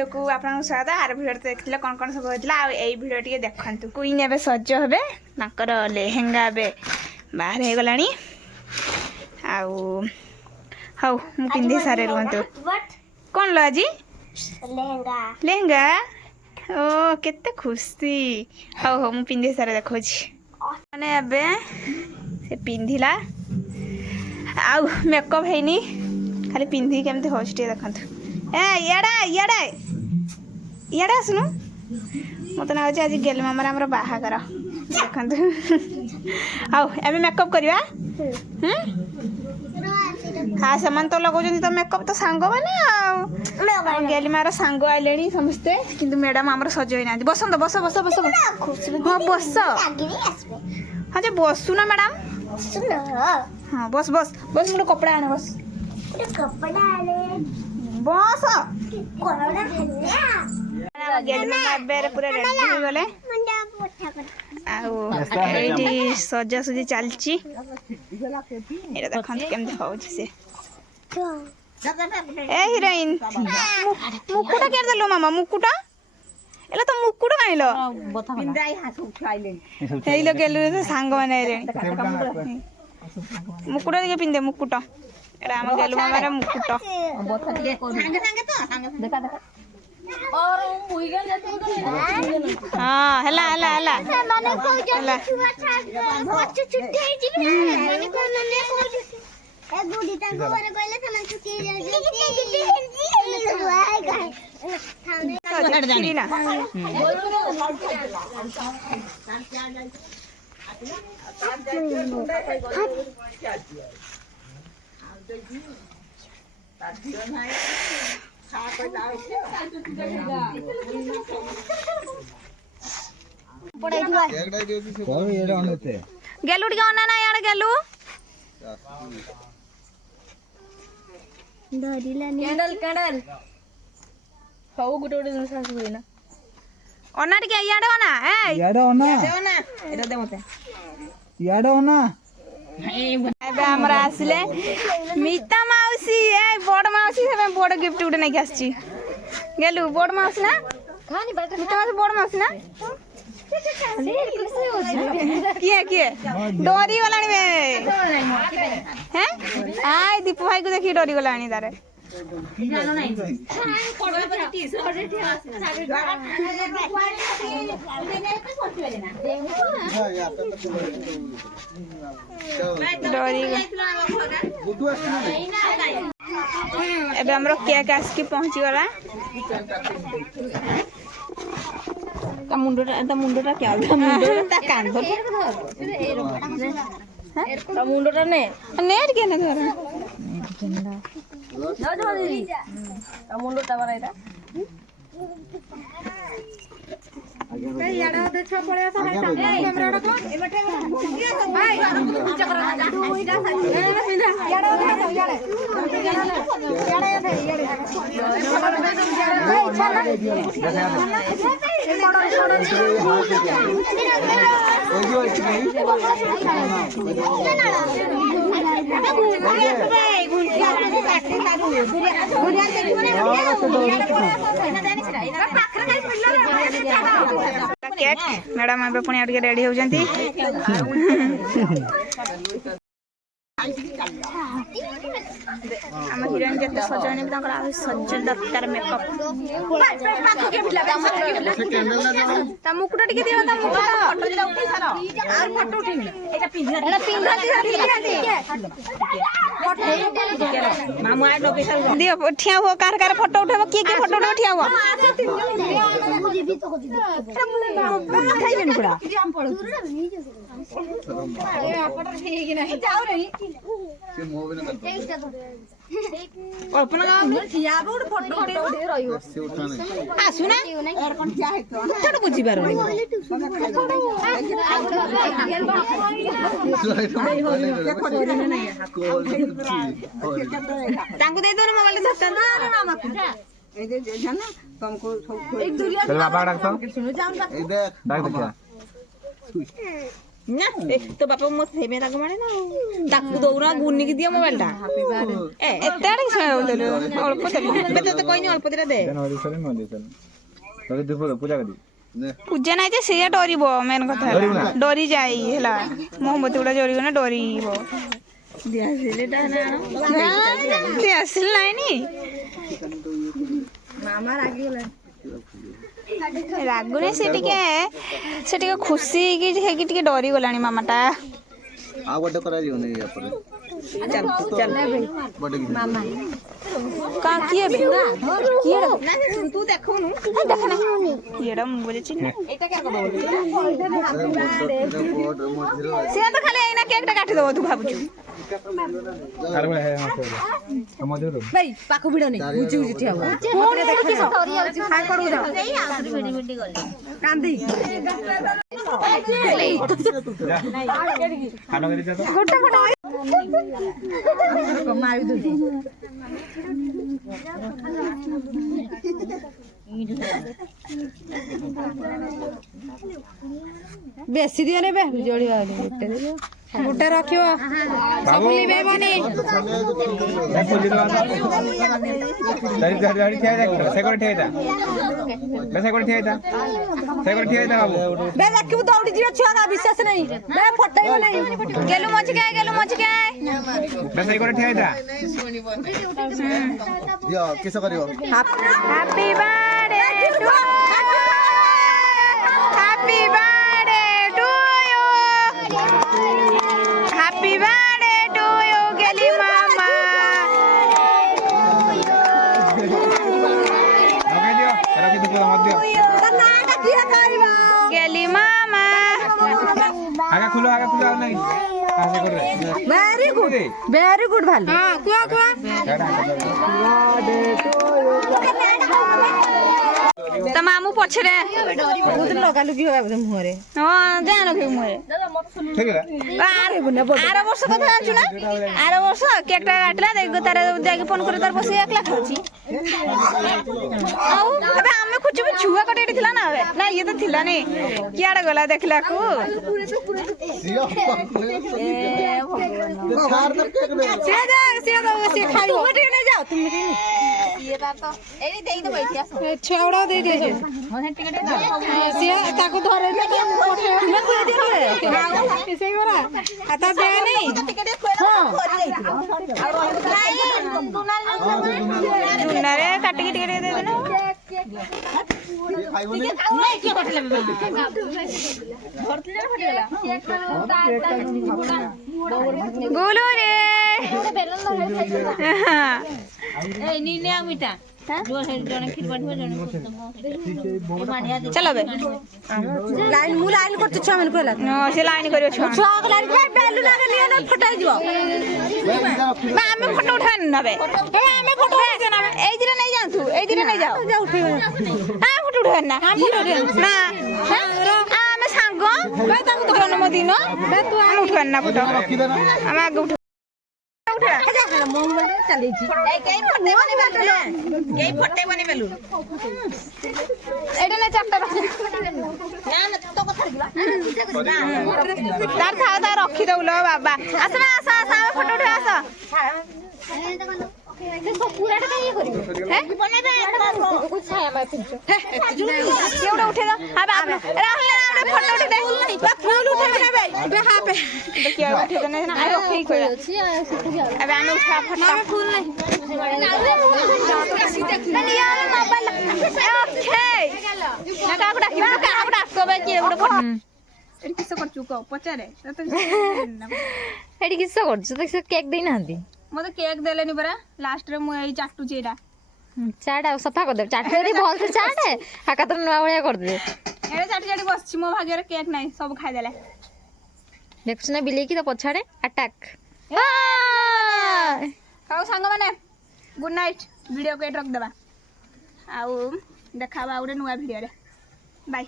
Video को आपन स्वागत आर भिडियो देखले कौन सब होइतला आ एई भिडियो टिके देखंतु क्वीन एबे सज हेबे नाकर लेहेंगा एबे बाहर हे गलानी आ हौ मु पिंधे सारे रुहंतु कोन लो आजी लेहेंगा ओ केते खुशी हौ मु पिंधे सारे देखौ छी माने एबे से पिंधिला आ मेकअप हेनी खाली पिंधि केमते होस्टे देखंतु ए याडा सुनु मत ना आज गेल मामर हमर बाहागर देखंतु आउ एबे मेकअप करबा हाँ सामान तो लगो तो मेकअप तो सांग मैंने गेली मार सांग आइले समस्ते किंतु मैडम आमर सज होना बस बस बस बस हाँ बस हाँ जो बसु ना मैडम हाँ बस बस बस मोर कपड़ा आने बस बस पूरा रेडी हो गले आउ सजा सुजी चलची एटा देखंत केमते होउछ से ए हिरोइन मुकुटा केर देलो मामा मुकुटा एला तो मुकुटा काइलो बिंदाई हाथ उठाइले हेइलो गेलु से सांग माने रे मुकुटा के पिंदे मुकुटा एरा हम गेलु मामा रे मुकुटा बथा टिके संगे तो संगे देखा देखा और मुई गेल जते हां हला हला हला माने कोइ जे छुआ छा बच्चे छुट्टी हे जिबे माने को नने को ए गुडी ताको बारे कहले समान छुट्टी हे तो आए गए थाने जानी ना गेलु टिके अना ना यार गेलु धरिलानी कैंडल कैंडल हौ गुटे गुटे संसास होइना अना टिके याडो ना ए याडो ना एटा दे मते याडो ना एबे हमरा आसिले मिता माउसी ए बड़ माउसी से बड़ गिफ्ट उडे नै आछी गेलु बड़ माउसी ना खानी बात मिता माउसी बड़ माउसी ना किए डोरी गलानी हैं आय दीपू भाई को देखी डोरी गलानी तारे जानो नहीं पड़वा पर टी शर्ट डोरी एबे हमरो केक आसकी पहुंची गला ता मुंडोटा क्या ता कांधो ता मुंडोटा ने नेट के ने धर जाओ जाओ दीदी ता मुंडोटा बराइदा ए याडा दे छ पळे असा कैमरा को एमटे भाई चक्र दुईटा याडा दे याडा केक मैडम अब पुणी आगे रेडी हो जाती आम हिरोइन जते सजने सज दरकार मेकअप ता मुकुटा टिके दियो ता मुकुटा फोटो उठेबी एटा पिंधा मामू आ लोकेशन दियो ठिया हो कार फोटो उठेबो के फोटो उठेबो ठिया हो खाइबे मुकुटा अरे आपण ठीक नहीं जाओ रे से मोह न करतो कल्पना का ठिया रोड फोटो उठे रहियो से उठाने आ सुना यार कोन क्या है तो छोट बुझी बारो तांको दे दो ना मोबाइल धरता ना मामा को ए दे जाना तुमको एक दूरिया चल बाबा डाक तो सुनो जाऊंगा ए देख डाक देखा ନା ତୋ ବାପା ମୋ ସେବେ ତାକୁ ମାନେ ନା ତାକୁ ଦଉନା ଗୁନିକି ଦିଅ ମୋବାଇଲଟା ଏତେ ଆଡେ ଶୁଣାଉଥିଲୁ ଅଳ୍ପ ଦେଲୁ ଏବେ ତତେ କହିନି ଅଳ୍ପ ଦିଟା ଦେ ପୂଜା ନାହିଁ ଯେ ସେଇଆ ଡରିବ ମେନ୍ କଥା ହେଲା ଡରି ଯାଇ ହେଲା ମହମବତୀ ଗୁଡା ଜଳିଗଲେ ଡରିବ ଆସିଲି ନାଇଁନି ମାମା ରାଗିଗଲା ରାଗୁନି ସେ ଟିକେ ଖୁସି ହେଇକି ଟିକେ ଡରିଗଲାଣି ମାମାଟା ଆଉ ଗୋଟେ କରାଯିବନି ୟା ପରେ ଚାଲ ଚାଲ ମାମା କା କିଏ ବେ କିଏ ନା ତୁ ଦେଖୁନୁ ଦେଖ ନା କିଏଟା ମୁଁ ବୁଝିଛି ନା ଏଇଟା କେ କର ସିଏ ତ ଖାଲି ଏଇନା କେକଟା କାଟି ଦବ ତୁ ଭାବୁଛୁ ଭାଇ ପାଖ ଭିଡ ନେଇ ବୁଝି ବୁଝି ଠିଆ ହୁଅ ପୁଣି ଦେଖି ଖାଇ ପଡୁ ଯାଅ କାନ୍ଦି ଗୋଟେ ଫଟୋ ମାରି ଦଉ ବେଶୀ ଦିଅ ନେବେ ଜଳିବା ଗୋଟେ ରଖିବ ବୁଲିବେବନି ଦେଖିବୁ ଦୌଡ଼ି ଯିବ ଛୁଆ ବିଶ୍ୱାସ ନାହିଁ ଫଟେଇବ ନାହିଁ ଗେଲୁ ମଝିକାଏ ଦିଅ କିସ କରିବ happy birthday to happy birthday to you happy birthday to you ଗେଲି ମାମା ଗେଲି ମାମା ଭେରି ଗୁଡ ଭାଲୁ କୁହ କୁହ ତା ମାମୁଁ ପଛରେ ଲଗା ଲୁକି ହବା ବୋଧେ ମୁହଁରେ ହଁ ଯାଆ ଲଗେଇବୁ ମୁହଁରେ ଆର ବର୍ଷ କଥା ଜାଣିଛୁ ନା ଆର ବର୍ଷ କେକଟା କାଟିଲା ତାର ଯାଇକି ଫୋନ କରି ତାର ବସି ଏକଲା ଖାଉଛି ଆଉ ଏବେ ଆମେ ଖୋଜିବୁ ଛୁଆ କଟେ ଏଠି ଥିଲା ନା ଏବେ ନା ଇଏ ତ ଥିଲାନି କିଆଡେ ଗଲା ଦେଖିଲାକୁ ଛୁଆ ଗୁଡା ଦେଇଦିଅ ତାକୁ ଧରେ କାଟିକି ଟିକେ ଦେଇଦେବେ ଗୁଲୁ ରେ चलो बे लाइन मु लाइन करते छुआ मन कहला से लाइन करियो छुआ छुआ के लाइन बे बेलू ना लिया ना फटाई दियो बा हमें फोटो उठा न बे हमें फोटो उठा ना ए दिरे नहीं जान तू ए दिरे नहीं जाओ जा उठे हां फोटो उठा ना ना हमें सांगो बे ताको जन्मदिन बे तू हम उठा ना फोटो हम आगे उठा रखी दौल बाबा आस फोटो उठे आस किस पचारे किस कर केक दे ना मत केक देलेनी परा लास्ट रे मु एई चाटुची एटा चाट आ सफा कर दे चाट रे भल से चाट है हाका तो नवा भलिया कर दे एरे चाटी चाटी बसछि मो भाग्य रे केक नाही सब खाइ देले देखछ ना बिले की तो पछाड़े अटैक खाओ संग माने गुड नाइट वीडियो को एट रख देबा आउ देखाबा आउरे नुवा वीडियो रे बाय।